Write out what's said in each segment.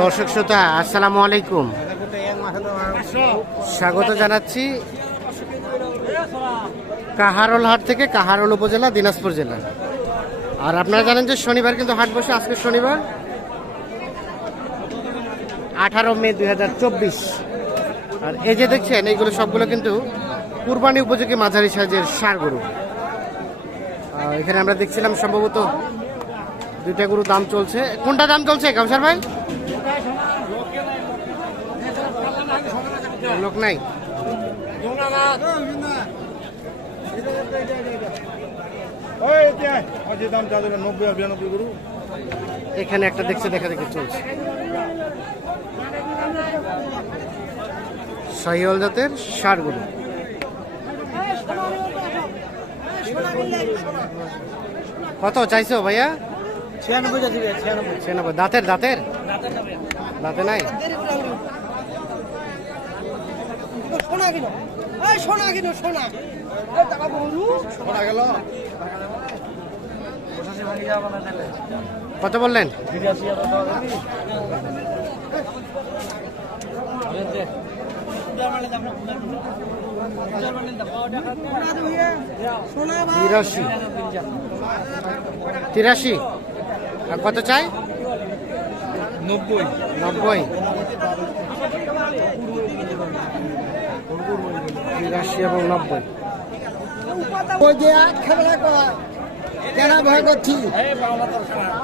দর্শক শ্রোতা, আসসালামু আলাইকুম। স্বাগত জানাচ্ছি কাহারোল হাট থেকে কাহারোল উপজেলা, দিনাজপুর জেলা। আর আপনারা জানেন যে শনিবার কিন্তু হাট বসে, আজকে শনিবার আঠারো মে দু হাজার চব্বিশ। আর এই যে দেখছেন, এইগুলো সবগুলো কিন্তু কুরবানি উপযোগী মাঝারি সাইজের সার গরু। এখানে আমরা দেখছিলাম সম্ভবত দুইটা গরু দাম চলছে। কোনটা দাম চলছে, কাউসার ভাই? লোক নাই। এখানে একটা দেখছে, দেখা দেখে চলছে। শাহিওয়াল জাতের সার গরু। কত চাইছো ভাইয়া? ছিয়ানব্বই দাঁতের দাঁতের? দাঁতে নাই? সোনা কিনো। সোনা কিনো সোনা। এই শোনা গেল। কত বললেন? তিরাশি। তিরাশি? কত চাই? নব্বই। নব্বই। তিরাশি এবং নব্বই। কেন ভয় করছি?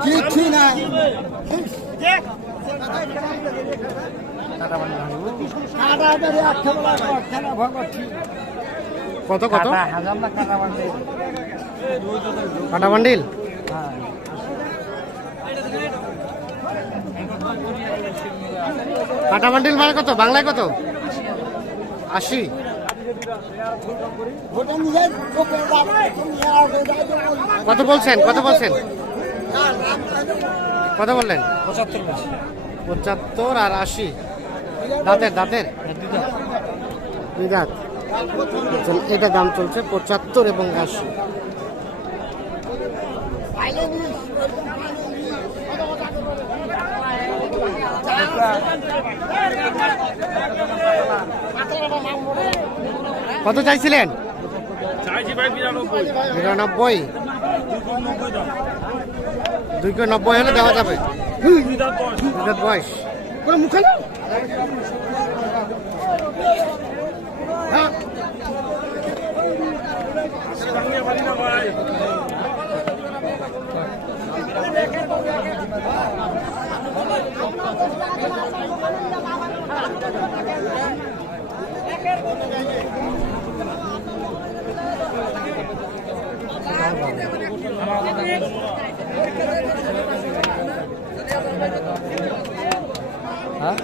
কিচ্ছু নাই। কত কত? কাটা বান্ডিল? কাটা বান্ডিল মানে কত? বাংলায় কত? আশি। কত বলছেন? কত বলছেন? কত বললেন? পঁচাত্তর আর আশি। দাঁতের দাঁতের? দুই দাঁত। এটা দাম চলছে পঁচাত্তর এবং আশি। কত চাইছিলেন? বিরানব্বই। নিরানব্বই দুই কেজি নব্বই হলে দেওয়া যাবে। বয়স মুখে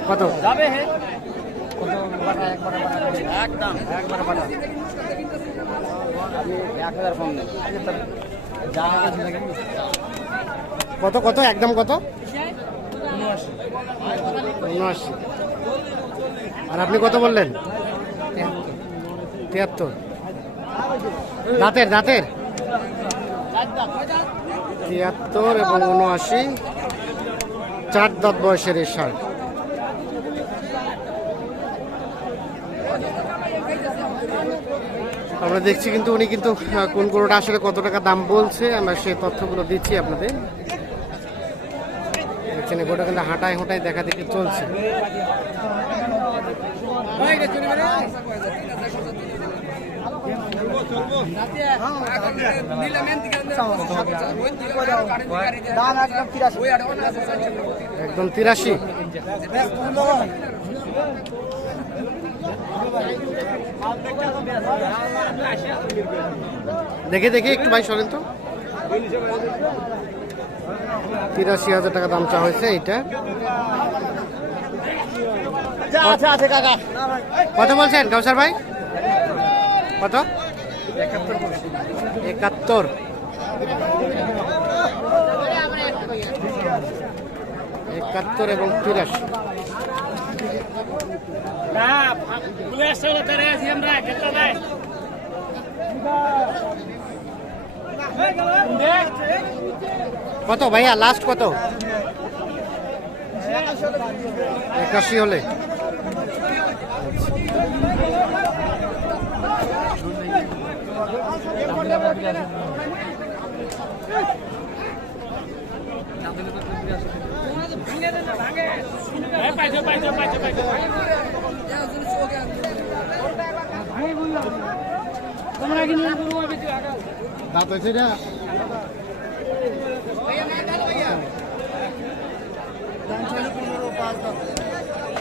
কত? যাবে হে। একদম। একবার বাটা এক হাজার কম নেই যা আছে দেখেন কত কত? একদম কত? উনআশি। আর আপনি কত বললেন? তিয়াত্তর দাঁতের দাঁতের? তিয়াত্তর এবং উনআশি। চার দাঁত বয়সের এই সার আমরা দেখছি কিন্তু উনি কিন্তু কোন কোনটা আসলে কত টাকা দাম বলছে, আমরা সেই তথ্যগুলো দিচ্ছি আপনাদের। দেখছেন গোটা কিন্তু হাঁটায় হাঁটায় দেখা দেখি চলছে। একদম তিরাশি। দেখে দেখে একটু ভাই সরেন তো। তিরাশি হাজার টাকা দাম চা হয়েছে এইটা। কত বলছেন কাউসার ভাই? কত? একাত্তর। একাত্তর এবং তিরাশি। কত ভাইয়া লাস্ট কত? একাশি হলে।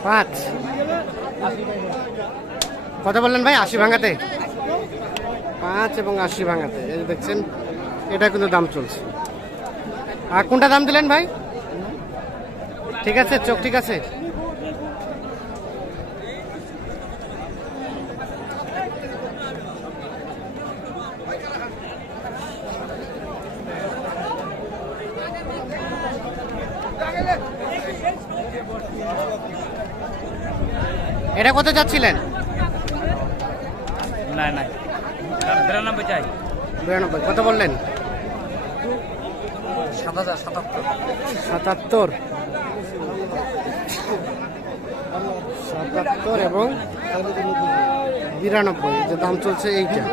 পাঁচ। কত বললেন ভাই আশি ভাঙাতে। পাঁচ এবং আশি ভাঙাতে। এই যে দেখছেন, এটা কিন্তু দাম চলছে। আর কোনটা দাম দিলেন ভাই? ঠিক আছে, চোখ ঠিক আছে? এটা কত যাচ্ছিলেন? না না বিরানব্বই চাই? বিরানব্বই। কত বললেন? সাতাত্তর। সাতাত্তর। এবং বিরানব্বই যে দাম চলছে এইটা।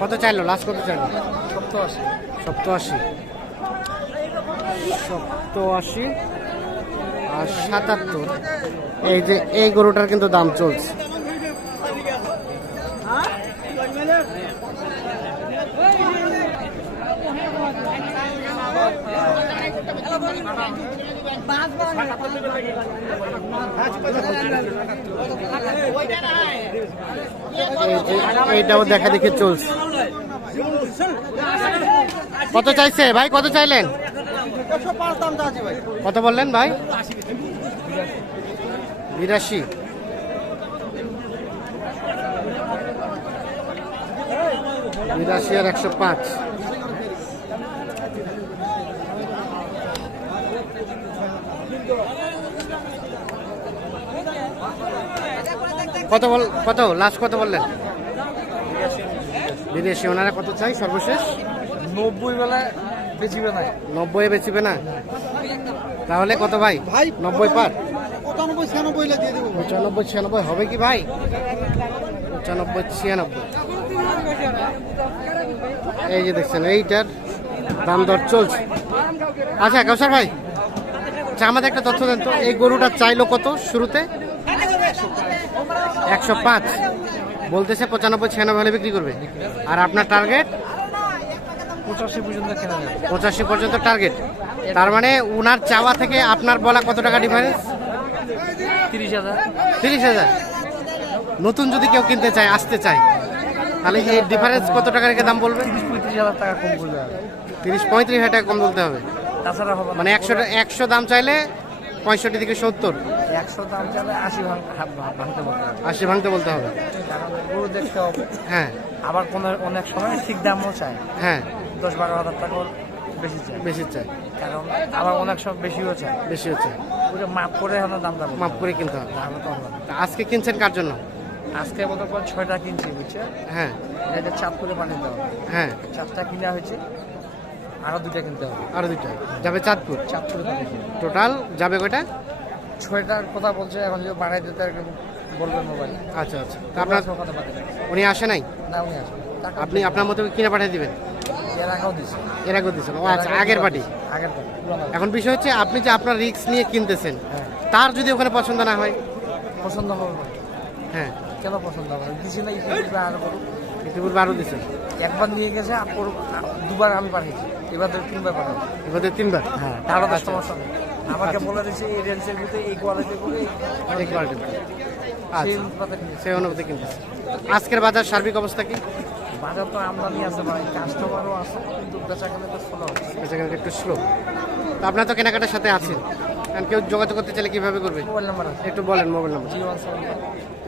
কত চাইলো? লাস্ট কত চাইলো? সত্তর আশি। সপ্তআশি সপ্তআশি আর সাতাত্তর। এই যে এই গরুটার কিন্তু দাম চলছে। এই এইটাও দেখা দেখে চলছে। কত চাইছে? ভাই, কত চাইলেন? কত বললেন ভাই? বিরাশি। বিরাশি আর একশো পাঁচ। কত বল কত? লাস্ট কত বললেন? বিদেশি ওনারা কত চাই সর্বশেষ? নব্বই বেলা বেচিবে না নব্বই বেচিবে না? তাহলে কত ভাই? ভাই নব্বই পার? পঁচানব্বই ছিয়ানব্বই দিয়ে দেবো পঁচানব্বই ছিয়ানব্বই হবে কি ভাই? পঁচানব্বই ছিয়ানব্বই। এই যে দেখছেন এইটার দাম দর চলছে। আচ্ছা কাউসার ভাই আচ্ছা আমাদের একটা তথ্য দেন তো এই গরুটা চাইলো কত শুরুতে? একশো পাঁচ। বলতেছে পঁচানব্বই ছিয়ানব্বই হলে বিক্রি করবে। আর আপনার টার্গেট? পঁচাশি পর্যন্ত টার্গেট তার মানে উনার চাওয়া থেকে আপনার বলা কত টাকা ডিফারেন্স তিরিশ হাজার। তিরিশ হাজার। নতুন যদি কেউ কিনতে চায় আসতে চায় তাহলে এই ডিফারেন্স কত টাকা রেখে দাম বলবে? তিরিশ পঁয়ত্রিশ হাজার টাকা কম আর তিরিশ পঁয়ত্রিশ হাজার টাকা কম বলতে হবে। তাছাড়া হবে মানে একশো একশো দাম চাইলে পঁয়ষট্টি থেকে সত্তর। একশো দাম চালে আশি ভাঙতে বলতে হবে। আশি ভাঙতে বলতে হবে। গরু দেখতে হবে। হ্যাঁ। আবার কোনো অনেক সময় ঠিক দামও চায়। হ্যাঁ। দশ বারো হাজার টাকা বেশি চায়। বেশি চাই কারণ আবার অনেক সময় বেশিও চায়। বেশি হচ্ছে ওটা মাপ করে এখন দাম বলতে মাফ করে কিনতে হবে। তাহলে তো হবে। আজকে কিনছেন কার জন্য? আজকে মতো করে ছয়টা কিনছি বুঝছে? হ্যাঁ। এটা চাপ করে পাঠিয়ে দেওয়া হবে। হ্যাঁ। চারটা কিনা হয়েছে আরও দুইটা কিনতে হবে। আরও দুইটা। যাবে চাঁদপুর? চাপ করে টোটাল যাবে কয়টা? ছয়টার কথা বলছে এখন যদি বাড়াই দিতে বলবেন মোবাইল। আচ্ছা আচ্ছা। আপনার উনি আসে নাই? না উনি টাকা আপনি আপনার মতো কিনে পাঠিয়ে দিবেন? এর আগেও ও আচ্ছা আগের পার্টি? আগের পার্টি। এখন বিষয় হচ্ছে আপনি যে আপনার রিস্ক নিয়ে কিনতেছেন হ্যাঁ। তার যদি ওখানে পছন্দ না হয়? পছন্দ হবে হ্যাঁ। কেন পছন্দ হবে? দিছি না ইতিপূর্বে আর ইতিপূর্বে আরও দিচ্ছেন একবার নিয়ে গেছে আর দুবার আমি পাঠিয়েছি। এবার ধরে তিনবার পাঠাবো। এবারে তিনবার? হ্যাঁ তারও তো সমস্যা নেই। আমাকে বলে দিচ্ছে এই রেঞ্জের ভিতরে এই কোয়ালিটি করে এই কোয়ালিটির সেই আচ্ছা। অনুপাতে সেই কিনতেছে। আজকের বাজার সার্বিক অবস্থা কি? বাজার তো আমদানি আছে ভাই কাস্টমারও আছে কিন্তু বেচা কেনা তো স্লো হচ্ছে বেচাকেনাটা একটু স্লো তো আপনার তো কেনাকাটার সাথে আছেন। কারণ কেউ যোগাযোগ করতে চাইলে কীভাবে করবে? মোবাইল নাম্বার আছে। একটু বলেন mobile number. Zero one seven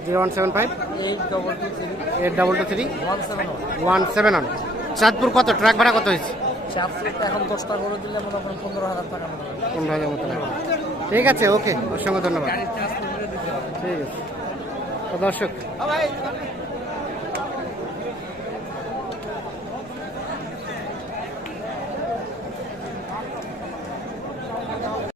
zero one seven five. Eight double two three. Eight double two three one seven one. Seven one. Chandpur কত? ট্রাক ভাড়া কত হয়েছে? ফ্লোরটা এখন দশটা করে দিলে মনে করেন পনেরো হাজার টাকা পনেরো হাজার মতো ঠিক আছে ওকে। অসংখ্য ধন্যবাদ। ঠিক আছে। দর্শক